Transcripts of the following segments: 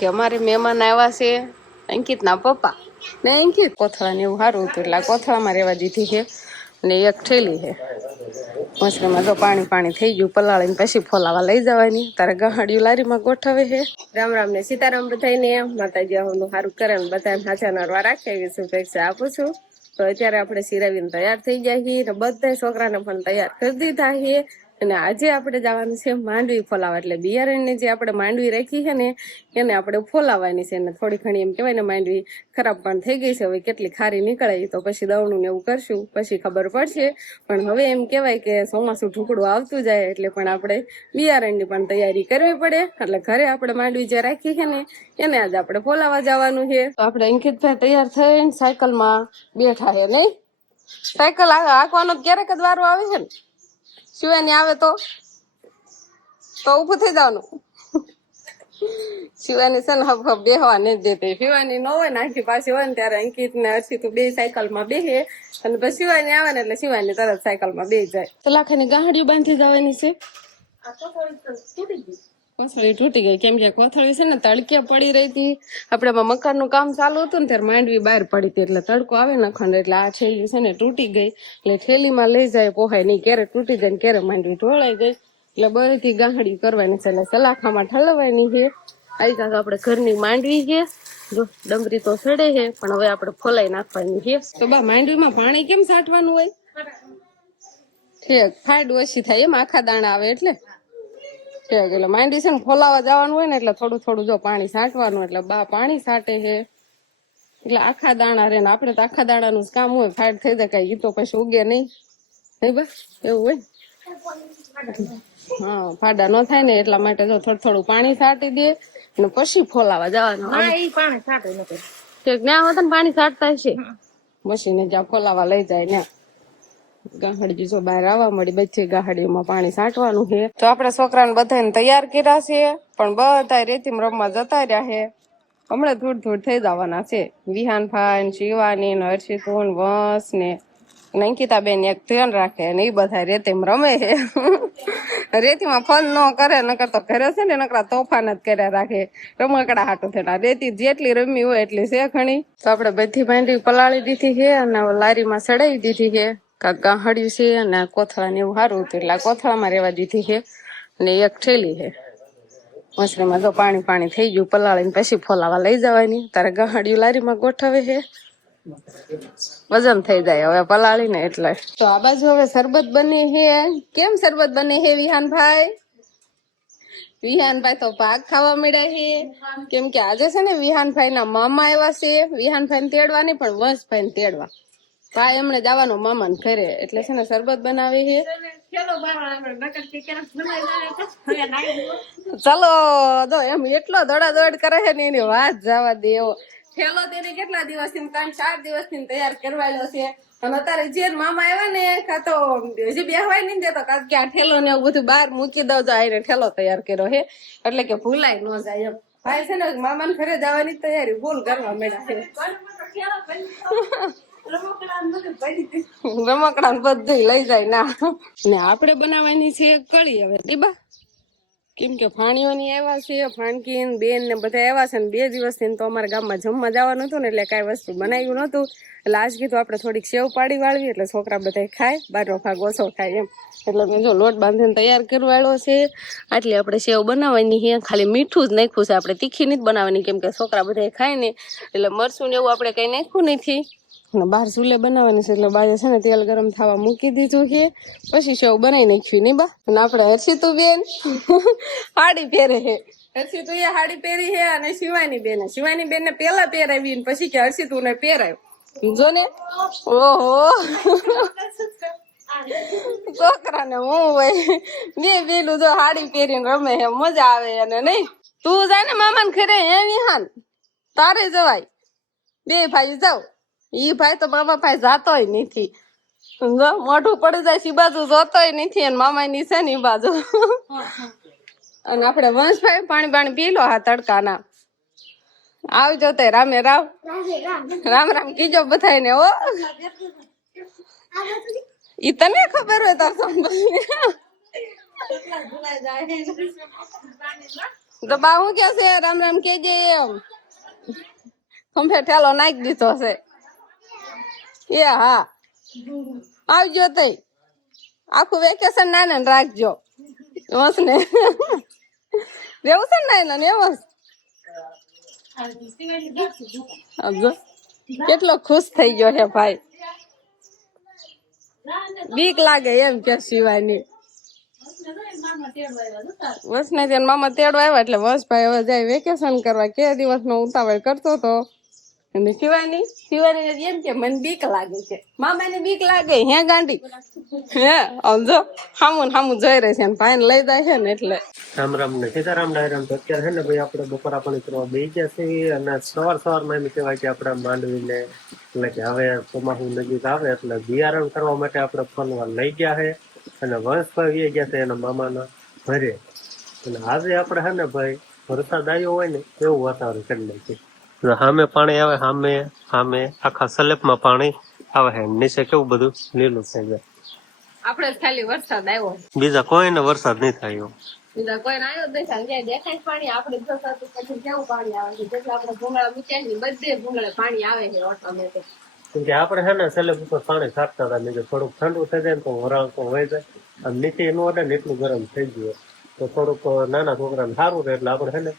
કે અમારે મહેમાન આવ્યા છે અંકિતના પપ્પા ને અંકિત કોથળાને એવું સારું હતું એટલે કોથળામાં રહેવા દીધી છે અને એક ઠેલી છે મશરૂમમાં તો પાણી પાણી થઈ ગયું પલાળીને પછી ફોલાવા લઈ જવાની તારે ગહાડિયું લારીમાં ગોઠવે છે રામ રામ ને સીતારામ બધાને માતાજી આવું સારું કરે ને બધા હાચા નરવા રાખે એવી શુભેચ્છા આપું છું તો અત્યારે આપણે સિરાવીને તૈયાર થઈ ગયા છીએ ને બધા છોકરાને પણ તૈયાર કરી દીધા છીએ અને આજે આપણે જવાનું છે માંડવી ફોલાવા એટલે બિયારણની જે આપણે માંડવી રાખી છે ને એને આપણે ફોલાવાની છે ને થોડી ઘણી એમ કહેવાય ને માંડવી ખરાબ પણ થઈ ગઈ છે હવે કેટલી ખારી નીકળે તો પછી દવણું ને એવું કરશું પછી ખબર પડશે પણ હવે એમ કહેવાય કે ચોમાસું ઢુકડું આવતું જાય એટલે પણ આપણે બિયારણની પણ તૈયારી કરવી પડે એટલે ઘરે આપણે માંડવી જે રાખી છે ને એને આજે આપણે ફોલાવા જવાનું છે તો આપણે અંકિતભાઈ તૈયાર થઈને સાયકલમાં બેઠા છે નહીં સાયકલ હાંકવાનો ક્યારેક જ વારો આવે છે ને શિવાની આવે તો ઉભું થઈ જવાનું શિવાની છે ને હબ બેહવા નથી દેતી શિવાની ન હોય ને આખી પાછી હોય ને ત્યારે અંકિત ને હર્ષિત બે સાયકલમાં બેસે અને પછી શિવાની આવે ને એટલે શિવાની તરત સાયકલમાં બે જાય તલાખાની ગાંહડીઓ બાંધી જવાની છે કોથળી તૂટી ગઈ કેમ કે કોથળી છે ને તડકે પડી રહી હતી આપડે મકાનનું કામ ચાલુ હતું ને ત્યારે માંડવી બહાર પડી હતી એટલે તડકો આવે ને ખંડ એટલે આ છેલ્લી છે ને તૂટી ગઈ એટલે થેલીમાં લઈ જાય પોહાય નહીં ક્યારે તૂટી જાય ને ક્યારે માંડવી ઢોળાઈ ગઈ એટલે બધી ગાંહડી કરવાની છે એટલે સલાખામાં ઠલવવાની છે આવી કાંક આપણે ઘરની માંડવી છે જો ડમરી તો સડે છે પણ હવે આપણે ફોલાઈ નાખવાની છે તો બા માંડવીમાં પાણી કેમ સાટવાનું હોય ઠીક ફાડ ઓછી થાય એમ આખા દાણા આવે એટલે એટલે માંડવી છે ને ફોલાવા જવાનું હોય ને એટલે થોડું થોડું જો પાણી છાંટવાનું એટલે બા પાણી છાંટે છે એટલે આખા દાણા રે ને આપડે તો આખા દાણાનું જ કામ હોય ફાડ થઈ જાય કઈ તો પછી ઉગે નહીં બસ એવું હોય હા ફાડા ન થાય ને એટલા માટે જો થોડું થોડું પાણી છાંટી દે અને પછી ફોલાવા જવાનું ત્યાં હોત ને પાણી છાંટતા છે મશીને જ્યાં ફોલાવા લઈ જાય ને ગાહડી જો બહાર આવવા મળી બધી ગાહડીઓમાં પાણી છાંટવાનું છે તો આપડે છોકરાને બધાને તૈયાર કર્યા છે પણ બધા રેતીમાં રમવા જતા રહ્યા છે હમણાં ધૂળ થઈ જવાના છે વિહાનભાઈ શિવાની હર્ષિતોન વંશ ને અંકિતાબેન એક ધ્યાન રાખે ને એ બધા રેતીમાં રમે છે રેતીમાં ફન ન કરે નકર તો ઘરે છે ને નકરા તોફાન જ કર્યા રાખે રમકડા હાટું થયેલા રેતી જેટલી રમી હોય એટલી છે ઘણી તો આપડે બધી માંડવી પલાળી દીધી છે અને લારીમાં ચડાવી દીધી છે કાંક ગાહડ્યું છે અને કોથળા ને એવું સારું હતું એટલે કોથળામાં રહેવા દીધી છે અને એક ઠેલી છે મશરૂમમાં તો પાણી પાણી થઈ ગયું પલાળીને પછી ફોલાવા લઈ જવાની તારે ગાહડિયું લારીમાં ગોઠવે છે વજન થઈ જાય હવે પલાળી ને એટલે તો આ બાજુ હવે શરબત બને છે કેમ શરબત બને છે વિહાનભાઈ તો ભાગ ખાવા મળ્યા છે કેમ કે આજે છે ને વિહાનભાઈ ના મામા આવ્યા છે વિહાનભાઈ ને તેડવા નહીં પણ વંશભાઈ ને તેડવા ભાઈ એમણે જવાનું મામા ને ઘરે એટલે છે ને શરબત બનાવે છે ચલો જો એમ એટલો દોડાદોડ કરે છે ને એની વાત જવા દે એવો થેલો તેને કેટલા દિવસથી 3-4 દિવસથી તૈયાર કરવાયેલો છે અને અત્યારે જે મામા આવ્યા ને કાં તો હજી બેહવાય નહીં દેતો કારણ કે આ ઠેલો ને એવું બધું બહાર મૂકી દઉં તો આને ઠેલો તૈયાર કર્યો છે એટલે કે ભૂલાય ન જાય એમ ભાઈ છે ને મામા ને ઘરે જવાની તૈયારી ફૂલ કરવા માંડ્યા છે રમકડા બધું લઈ જાય ના ને આપડે બનાવવાની છે કળી હવે દીબા કેમ કે ફાણીઓની આવ્યા છે ફાણકીન બેન ને બધા આવ્યા છે ને 2 દિવસથી તો અમારા ગામમાં જમવા જવાનું હતું ને એટલે કઈ વસ્તુ બનાવ્યું નતું એટલે આજ કીધું આપણે થોડીક સેવ પાડી વાળવી એટલે છોકરા બધા ખાય બારનો ભાગ ઓછો ખાય એમ એટલે મેં જો લોટ બાંધીને તૈયાર કરવાળો છે આટલી આપણે સેવ બનાવવાની છે ખાલી મીઠું જ નાખ્યું છે આપણે તીખી નથી બનાવવાની કેમ કે છોકરા બધા ખાય ને એટલે મરચું ને એવું આપણે કઈ નાખ્યું નથી બહાર ચૂલે બનાવવાની છે એટલે બાજે છે ને તેલ ગરમ થવા મૂકી દીધું છે પછી સેવ બનાવી નાખ્યું ને બા અને આપણે હર્ષિતું બેન હાડી પહેરે છે હર્ષિતું એ હાડી પહેરી છે અને શિવાની બેન ને પેલા પહેરાવી પછી કે હર્ષિતું ને પહેરાયું જો ને ઓહો છોકરાને હું ભાઈ પેલું જો હાડી પહેરીને રમે છે મજા આવે અને નહીં તું જાય ને મામા ને ઘરે હે વિહાન તારે જવાય 2 ભાઈ જાવ ઈ ભાઈ તો મામા ભાઈ જાતોય નથી મોઢું પડી જાય સી બાજુ જોતોય નથી અને મામા ની છે ને ઈ બાજુ અને આપડે વંશભાઈ પાણી પી લો હા તડકાના આવજો તે રામે રામ કીજો બધાને હો ઈ તને ખબર હોય તાર તો બા હું કે છે રામ રામ કેજે એમ ખંભે ઠેલો નાખી દીધો છે એ હા આવજો તઈ આખું વેકેશન નાને રાખજો બસ ને રેવું છે ને નાના ને બસ કેટલો ખુશ થઈ ગયો હે ભાઈ બીક લાગે એમ કે શિવાની બસ ને ત્યાં મામા તેડવા આવ્યા એટલે બસ ભાઈ હવે જાય વેકેશન કરવા કે દિવસ નો ઉતાવળ કરતો હતો અને શિવાની એમ કે મને બીક લાગે છે મામા ને બીક લાગે હે ગાંડી હે સમજો હામું જોઈ રહી છે ભાઈ ને લઈ જાય છે ને એટલે રામ રામ ને સીતારામ ડાયરામ તો અત્યારે છે ને ભાઈ આપણે બપોરા પાણી કરવા બેસી ગયા છીએ અને સવારમાં એમ કહેવાય કે આપણે માંડવીને એટલે કે હવે ચોમાસું નજીક આવે એટલે બિયારણ કરવા માટે આપણે ફરવા લઈ ગયા છે અને વંશભાઈ ગયા છે એના મામાના ઘરે અને આજે આપણે છે ને ભાઈ વરસાદ આવ્યો હોય ને એવું વાતાવરણ કરી નાખ્યું સામે પાણી આવે સામે આખા સ્લેબમાં પાણી આવે છે નીચે કેવું બધું લીલું થઈ જાય આપણે ખાલી વરસાદ આવ્યો બીજા કોઈને વરસાદ નહીં થાય બીજા કોઈ આવ્યો દેખાય પાણી આપણે જોતા પછી કેવું પાણી આવે છે જેટલા આપણે ભૂંગળા મૂક્યા ને બધે ભૂંગળે પાણી આવે છે ઓટોમેટિક કેમકે આપણે છે ને સ્લેબ ઉપર પાણી છાંટતા હતા ને થોડુંક ઠંડુ થઈ જાય ને તો વરાળ તો હોય જાય અને નીચે એનું અડે ને એટલું ગરમ થઈ ગયું તો થોડુંક નાના છોકરાને સારું રહે એટલે આપણે છે ને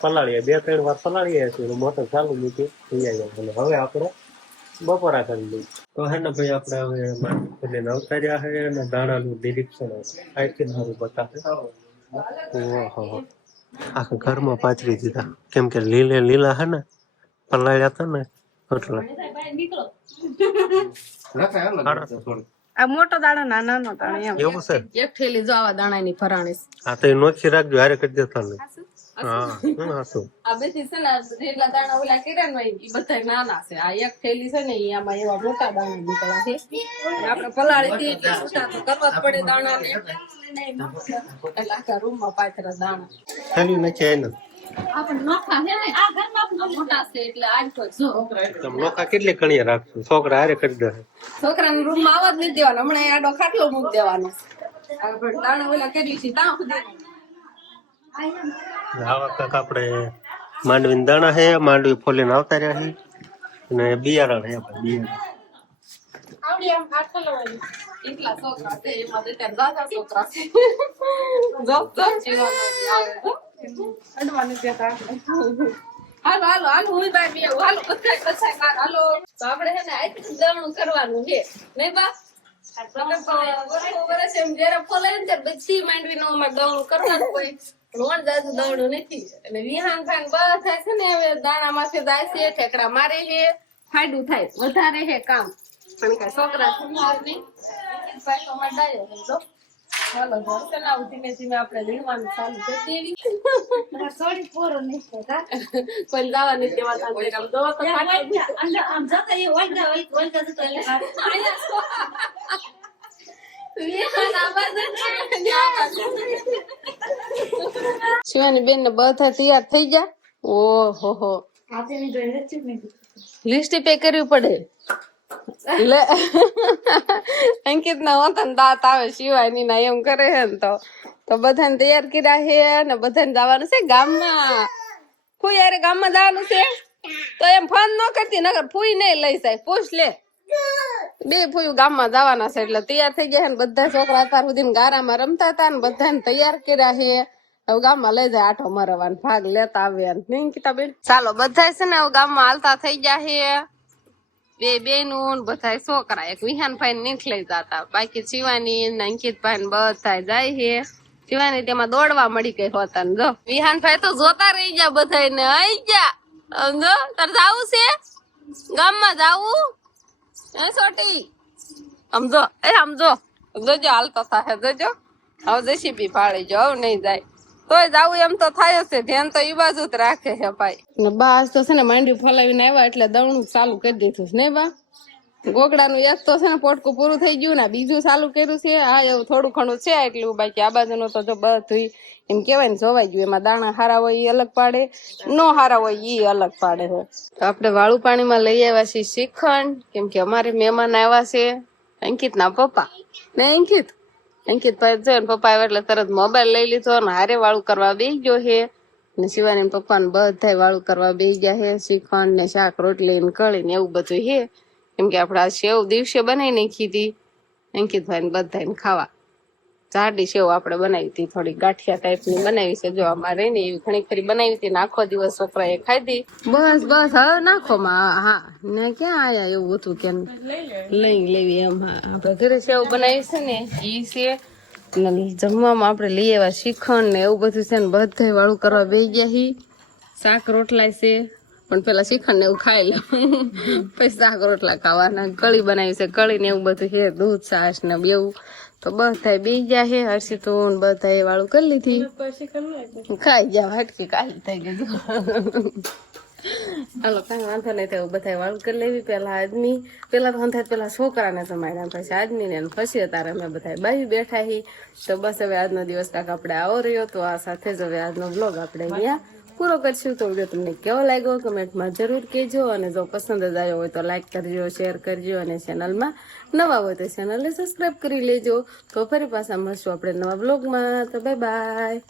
પલાળીએ 2-3 વાર પલાળીએ છીએ મોટર ચાલુ મૂકી થઈ જાય અને હવે આપણે બપોરા કરી લઈએ તો હે ને ભાઈ આપણે હવે અવતાર્યા છે અને દાણાનું નિરીક્ષણ આઈથી સારું બતાવે આખા ઘરમાં પાથરી દીધા કેમ કે લીલા હે ને પલાળ્યા હતા ને એટલે આ મોટો દાણો નાનો દાણો એમ એવું છે એક થેલી જો આવા દાણાની ફરાણી હા તો એ નોખી રાખજો હારે કરી દેતા ને આ બેથી છે ને જેટલા દાણા ઓલા કર્યા ને એ બધા નાના છે આ એક થેલી છે ને આમાં એવા મોટા દાણા નીકળ્યા છે આપણે પલાળી એટલે મોટા તો કરવા જ પડે દાણા ને એટલે આખા રૂમ માં પાથરા દાણા થેલી નથી આને આપણે નોખા છે ને આ ઘરમાં આપણે મોટા છે એટલે આજ તો જો તમે નોખા કેટલી કણીયા રાખશો છોકરા હારે કરી દે છોકરાને રૂમ માં આવવા જ નથી દેવાનો હમણાં આડો ખાટલો મૂકી દેવાનો આપણે દાણા ઓલા કરી છે ત્યાં સુધી આ વખત આપણે માંડવી દાણા છે માંડવી ફોલીને આવતા રહ્યા છે અને બિયારણ છે આવડી આમ આટલો લેવાની એટલા છોકરા છે એમાં તો દાદા છોકરા છે જોબ તો જીવવાનું આવે તો અડવાનું દેતા હાલો હું બાય બે હાલો બધા હાલો તો આપણે છે ને આટલું દળણું કરવાનું છે નહીં બા તમે વર્ષ એમ જયારે ફોલાય ને ત્યારે બધી માંડવી નું અમારે દળણું કરવાનું કોઈ લોણ જાજુ દળણું નથી એટલે વિહાન ખાન બધા છે ને હવે દાણા માંથી જાય છે ઠેકડા મારે છે ફાયદું થાય વધારે છે કામ પણ કઈ છોકરા નહીં અમારે ડાયો તો હાલો ઘર ના ધીમે ધીમે આપણે લીણવાનું ચાલુ કરી દેવી સોરી પોરો નહીં કોઈ જવા નથી દેવાતા આમ જોવા તો આમ જતા એ ઓલકા શિવાની બેન ને બધા તૈયાર થઈ ગયા ઓહો લિસ્ટ પે કરવી પડે લે અંકિત ના હોતા દાંત આવે શિવાની ના એમ કરે છે ને તો બધાને તૈયાર કર્યા છે ને બધાને જવાનું છે ગામમાં ફૂઈ યારે ગામમાં જવાનું છે તો એમ ફોન ન કરતી નકર ફૂઈ નહીં લઈ જાય પૂછ લે બે ફૂયું ગામમાં જવાના છે એટલે તૈયાર થઈ ગયા ને બધા છોકરા અત્યાર સુધી ગારામાં રમતા હતા ને બધાને તૈયાર કર્યા છે હવે ગામમાં લઈ જાય આઠો મરવાનો ભાગ લેતા આવ્યા નહીં કિતાબેન ચાલો બધા છે ને હવે ગામમાં હાલતા થઈ ગયા છે બે બેનું બધા છોકરા એક વિહાનભાઈ ને નથી લઈ જતા બાકી શિવાની ને અંકિતભાઈ ને બધા જાય છે શિવાની તેમાં દોડવા મળી ગઈ હોતા ને જો વિહાનભાઈ તો જોતા રહી ગયા બધા ને આઈ ગયા સમજો તાર જાવું છે ગામમાં જાવું સોટી સમજો જોજો હાલતો થાય જોજો હવે જેસીબી ફાળી જો નહીં જાય તોય જાવું એમ તો થાય છે ધ્યાન તો ઈ બાજુ જ રાખે છે ભાઈ ને બા તો છે ને માંડવી ફલાવીને આવ્યા એટલે દળનું ચાલુ કરી દીધું ને બા ગોગડાનું એક તો છે ને પોટકું પૂરું થઈ ગયું ને બીજું ચાલુ કર્યું છે હા એવું થોડું ઘણું છે એટલું બાકી આ બાજુનું તો જો બધું એમ કેવાય ને જોવાઈ ગયું એમાં દાણા હારા હોય ઈ અલગ પાડે નો હારા હોય ઈ અલગ પાડે છે તો આપણે વાળું પાણીમાં લઈ આવ્યા છીએ શ્રીખંડ કેમ કે અમારે મહેમાન આવ્યા છે અંકિત ના પપ્પા ને અંકિત ભાઈ છે ને પપ્પા આવ્યા એટલે તરત મોબાઈલ લઈ લીધો ને હારે વાળું કરવા બેસી ગયો છે ને શિવાની પપ્પાને બધાય વાળું કરવા બેસી ગયા હે, શ્રીખંડ ને શાક રોટલી ને કળી ને એવું બધું હે. કેમ કે આપણે આ સેવ દિવસે બનાવી નાખી હતી અંકિતભાઈ ને બધાને ખાવા. જાડી સેવ આપણે બનાવી હતી, થોડી ગાંઠિયા ટાઈપની બનાવી છે. જો અમારે ને એવી ઘણી ખરી બનાવી હતી ને આખો દિવસ છોકરાએ ખાધી. બસ બસ હવે નાખો માં. હા ને ક્યાં આયા એવું હતું કે લઈ લેવી એમ. હા આપણે ઘરે સેવ બનાવી છે ને ઈ છે. જમવામાં આપણે લઈ આવ્યા શ્રીખંડ ને એવું બધું છે ને બધા વાળું કરવા બેસી ગયા હી. શાક રોટલા છે પણ પેલા શ્રીખંડ ને એવું ખાઈ લે પછી શાક રોટલા ખાવાના. કળી બનાવી છે, કળી ને એવું બધું છે, દૂધ છાશ ને એવું. તો બધા બે ગયા હે. હર્ષિ તો બધા વાળું કરી લીધી, ખાઈ ગયા હટકી કાલી થઈ ગઈ. હાલો કઈ વાંધો નહીં થયું, બધા વાળું કરી લેવી. પેલા આદમી પેલા તો થાય પેલા છોકરાને જમાડ્યા, પછી આદમી ને પછી અત્યારે અમે બધા બાઈ બેઠા હી. તો બસ હવે આજનો દિવસ કાંક આપણે આવો રહ્યો. તો આ સાથે જ હવે આજનો બ્લોગ આપણે અહીંયા પૂરો કરશું. તો વિડીયો તમને કેવો લાગ્યો કમેન્ટમાં જરૂર કહેજો, અને જો પસંદ જ આવ્યો હોય તો લાઈક કરજો, શેર કરજો, અને ચેનલમાં નવા હોય તો ચેનલને સબસ્ક્રાઈબ કરી લેજો. તો ફરી પાછા મળશું આપણે નવા બ્લોગમાં. તો બાય બાય.